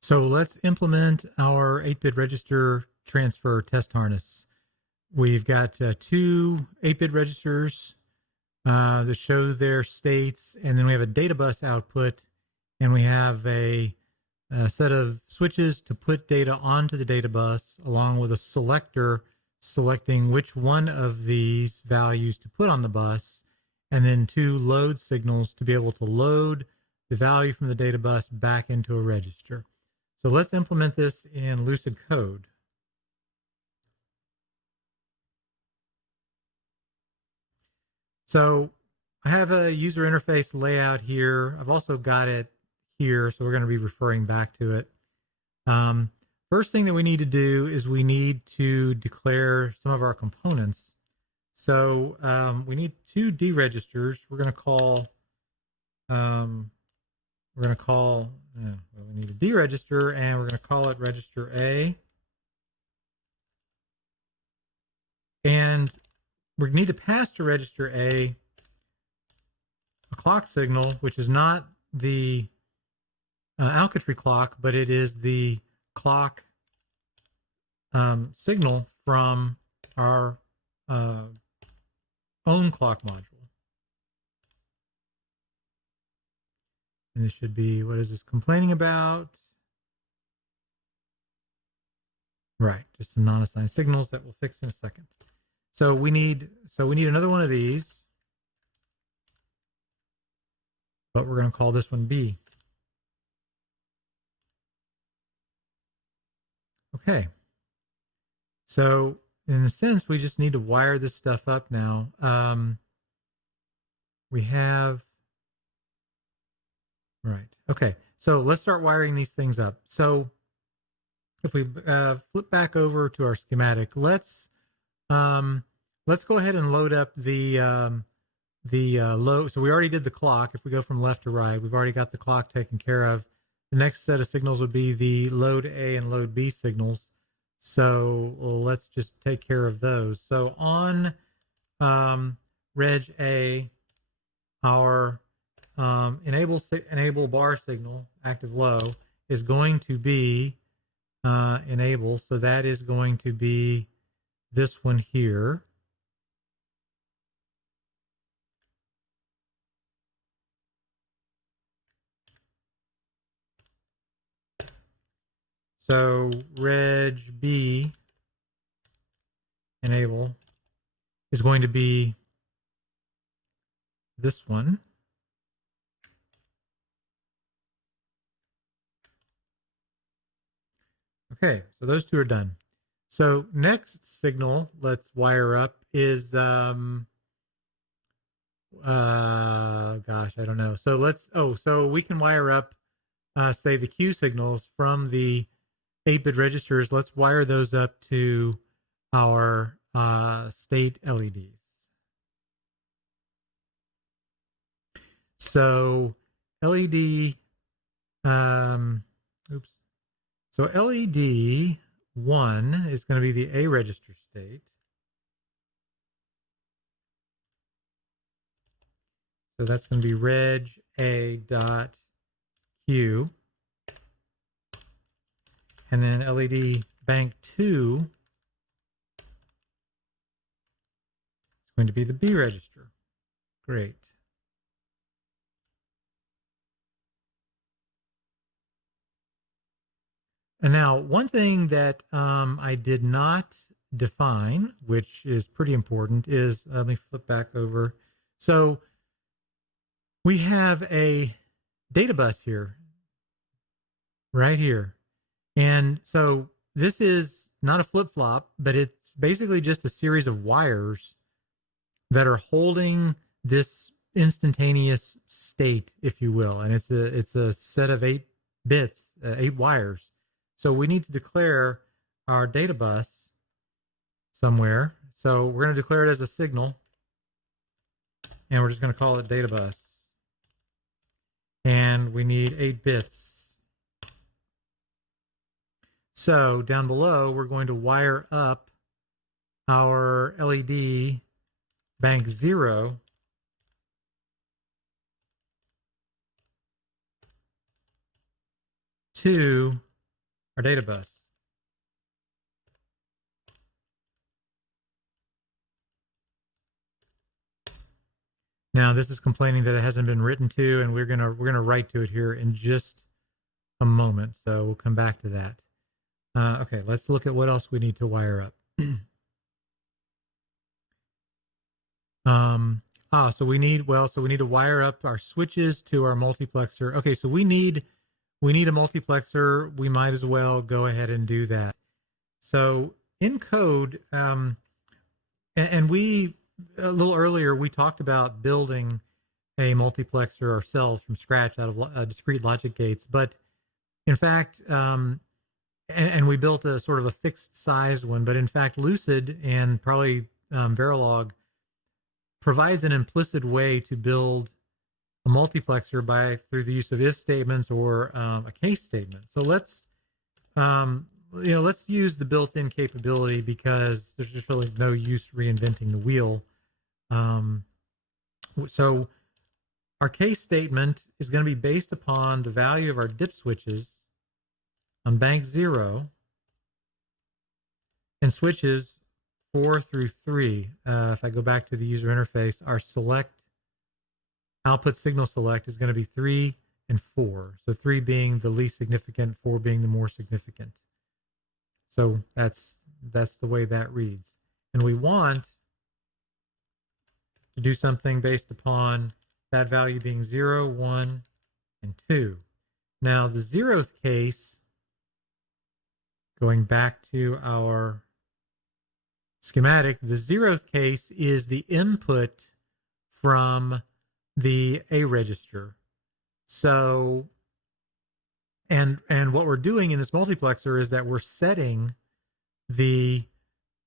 So let's implement our 8-bit register transfer test harness. We've got two 8-bit registers that show their states, and then we have a data bus output, and we have a set of switches to put data onto the data bus, along with a selector selecting which one of these values to put on the bus, and then two load signals to be able to load the value from the data bus back into a register. So let's implement this in Lucid code. So I have a user interface layout here. I've also got it here, so we're going to be referring back to it. First thing that we need to do is we need to declare some of our components. So we need two D registers. We need a D register, and we're going to call it register A. And we need to pass to register A clock signal, which is not the alkatry clock, but it is the clock signal from our own clock module. And this should be, what is this complaining about? Right, just some non-assigned signals that we'll fix in a second. So we need another one of these, but we're going to call this one B. Okay. So in a sense, we just need to wire this stuff up now. We have, right. Okay. So let's start wiring these things up. So if we flip back over to our schematic, let's go ahead and load up the load. So we already did the clock. If we go from left to right, we've already got the clock taken care of. The next set of signals would be the load A and load B signals. So let's just take care of those. So on reg A, our enable bar signal, active low, is going to be enable. So that is going to be this one here. So reg B enable is going to be this one. Okay, so those two are done. So next signal let's wire up is gosh, I don't know. So so we can wire up say the Q signals from the 8-bit registers. Let's wire those up to our state LEDs. So LED, So LED 1 is going to be the A register state. So that's going to be reg A dot Q. And then LED bank 2 is going to be the B register. Great. And now one thing that I did not define, which is pretty important, is, let me flip back over. So we have a data bus here, right here. And so this is not a flip-flop, but it's basically just a series of wires that are holding this instantaneous state, if you will. And it's a set of 8 bits, 8 wires. So we need to declare our data bus somewhere. So we're going to declare it as a signal, and we're just going to call it data bus. And we need 8 bits. So down below, we're going to wire up our LED bank 0 to our data bus. Now this is complaining that it hasn't been written to, and we're gonna write to it here in just a moment. So we'll come back to that. Okay, let's look at what else we need to wire up. So we need to wire up our switches to our multiplexer. Okay, so we need a multiplexer. We might as well go ahead and do that. So in code, and we a little earlier we talked about building a multiplexer ourselves from scratch out of discrete logic gates, but in fact, and we built a sort of a fixed sized one, but in fact, Lucid and probably Verilog provides an implicit way to build a multiplexer through the use of if statements or a case statement. So let's use the built-in capability because there's just really no use reinventing the wheel. So our case statement is going to be based upon the value of our dip switches on bank 0 and switches 4 through 3. If I go back to the user interface, our output signal select is going to be 3 and 4. So 3 being the least significant, 4 being the more significant. So that's the way that reads. And we want to do something based upon that value being 0, 1, and 2. Now the 0th case, going back to our schematic, the 0th case is the input from the A register. So, and what we're doing in this multiplexer is that we're setting the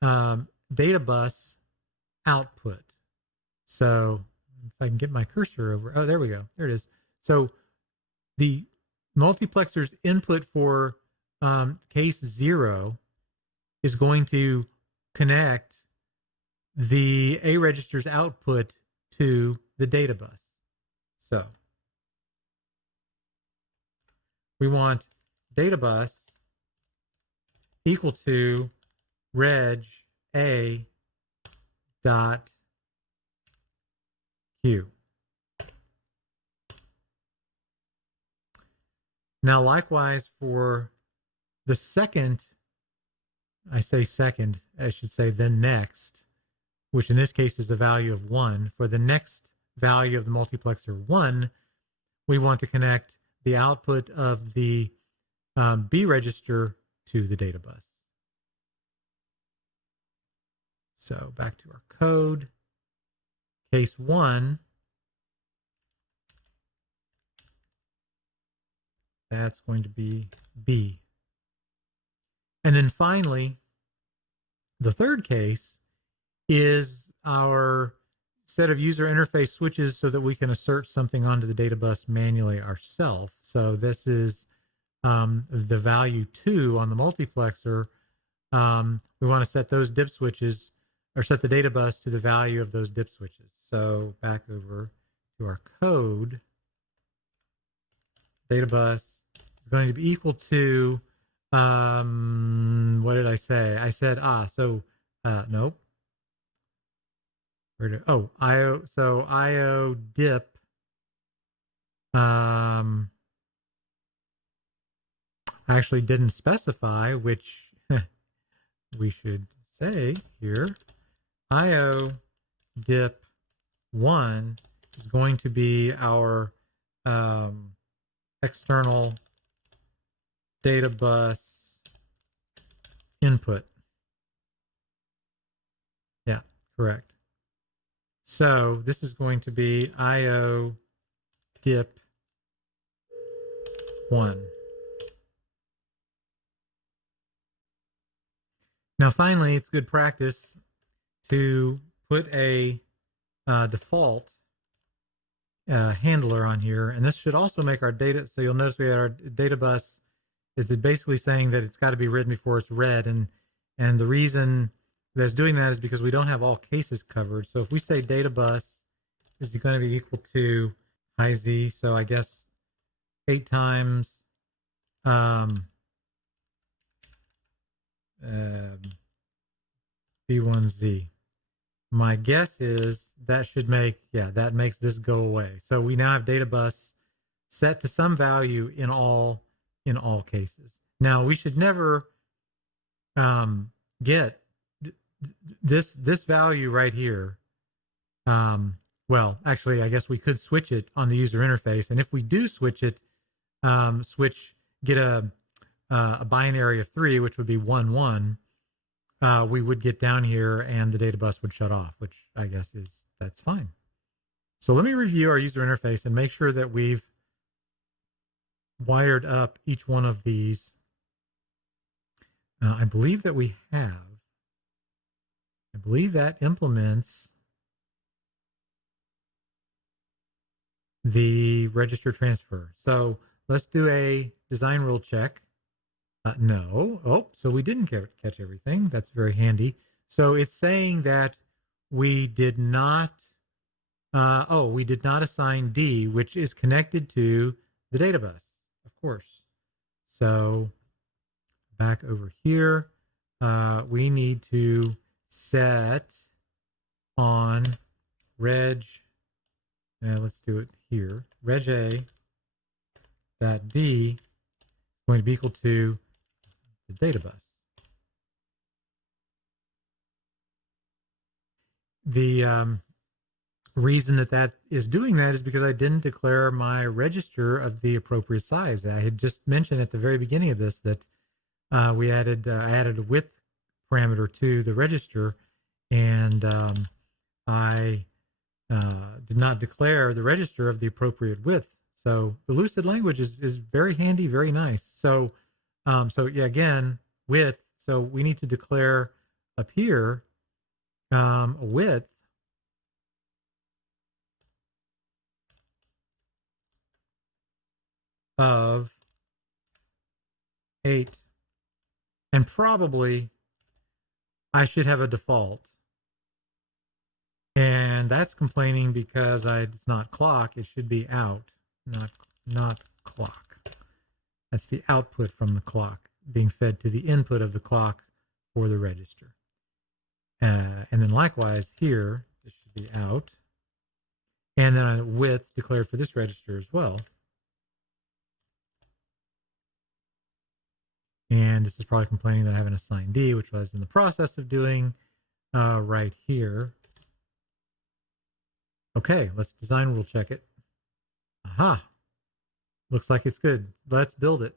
data bus output. So if I can get my cursor over, oh, there we go. There it is. So the multiplexer's input for case 0 is going to connect the A register's output to the data bus. So we want data bus equal to reg A dot Q. Now likewise for the second, I should say the next, which in this case is the value of 1. For the next value of the multiplexer 1, we want to connect the output of the B register to the data bus. So back to our code. Case 1, that's going to be B. And then finally, the third case is our set of user interface switches so that we can assert something onto the data bus manually ourselves. So this is the value 2 on the multiplexer. We want to set those dip switches, or set the data bus to the value of those dip switches. So back over to our code, data bus is going to be equal to, what did I say? I said, nope. IO dip, I actually didn't specify, which we should say here. IO dip 1 is going to be our external data bus input. Yeah, correct. So this is going to be IO dip 1. Now, finally, it's good practice to put a default handler on here, and this should also make our data. So you'll notice we had our data bus is basically saying that it's got to be written before it's read, and the reason that's doing that is because we don't have all cases covered. So if we say data bus is going to be equal to high Z, so I guess 8 times B1Z. My guess is that should make, yeah, that makes this go away. So we now have data bus set to some value in all cases. Now we should never get this value right here. Well, actually, I guess we could switch it on the user interface, and if we do switch it, get a binary of 3, which would be 1 1. We would get down here and the data bus would shut off, which I guess that's fine. So let me review our user interface and make sure that we've wired up each one of these. I believe that we have. I believe that implements the register transfer. So let's do a design rule check. No. Oh, so we didn't catch everything. That's very handy. So it's saying that we did not, we did not assign D, which is connected to the data bus, of course. So back over here, we need to set on reg, let's do it here, reg A, that D is going to be equal to the data bus. The reason that is doing that is because I didn't declare my register of the appropriate size. I had just mentioned at the very beginning of this that I added a width parameter to the register, and I did not declare the register of the appropriate width. So the Lucid language is very handy, very nice. So yeah, again, width. So we need to declare up here a width of 8, and probably I should have a default. And that's complaining because it's not clock. It should be out, not clock. That's the output from the clock being fed to the input of the clock for the register. And then likewise here, this should be out. And then a width declared for this register as well. And this is probably complaining that I haven't assigned D, which I was in the process of doing right here. Okay, let's design rule check it. Aha. Looks like it's good. Let's build it.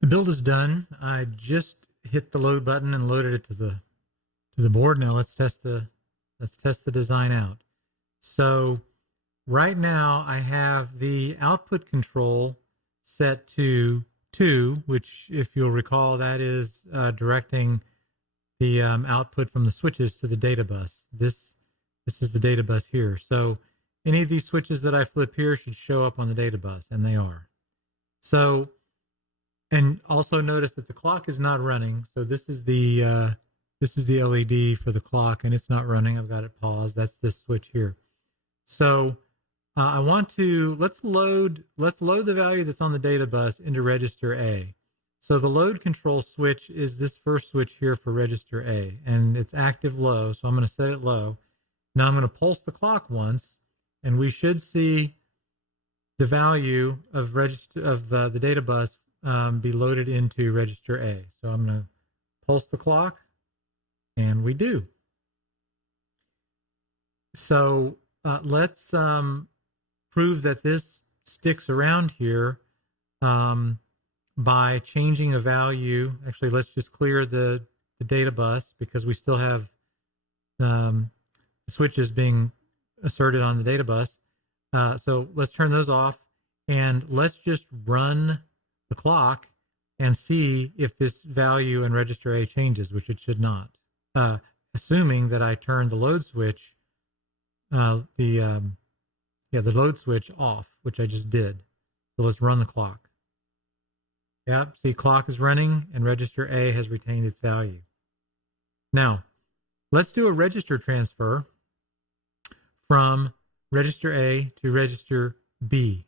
The build is done. I just hit the load button and loaded it to the board. Now let's test the design out. So right now I have the output control set to 2, which, if you'll recall, that is directing the output from the switches to the data bus. This is the data bus here. So any of these switches that I flip here should show up on the data bus, and they are. So, and also notice that the clock is not running. So this is the LED for the clock, and it's not running. I've got it paused. That's this switch here. So I want to, let's load the value that's on the data bus into register A. So the load control switch is this first switch here for register A, and it's active low. So I'm going to set it low. Now I'm going to pulse the clock once, and we should see the value of the data bus be loaded into register A. So I'm going to pulse the clock, and we do. So let's prove that this sticks around here by changing a value. Actually, let's just clear the data bus because we still have switches being asserted on the data bus. So let's turn those off, and let's just run the clock and see if this value in register A changes, which it should not, assuming that I turn the load switch, the load switch off, which I just did. So let's run the clock. Yep, see, clock is running and register A has retained its value. Now, let's do a register transfer from register A to register B.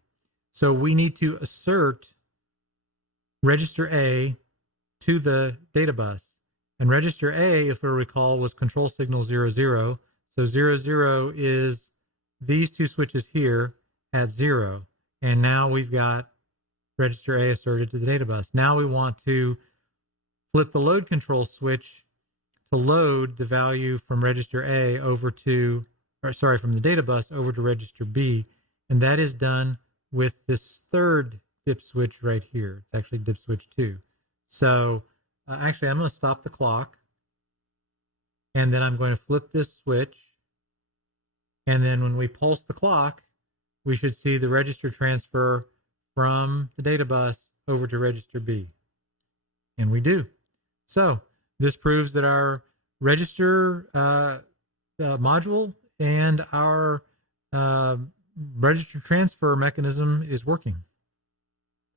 So we need to assert register A to the data bus. And register A, if we recall, was control signal 0, 0. So 0, 0 is these two switches here at 0. And now we've got register A asserted to the data bus. Now we want to flip the load control switch to load the value from register A over to, from the data bus over to register B. And that is done with this third dip switch right here. It's actually dip switch 2. So actually, I'm going to stop the clock. And then I'm going to flip this switch. And then when we pulse the clock, we should see the register transfer from the data bus over to register B. And we do. So this proves that our register module and our register transfer mechanism is working.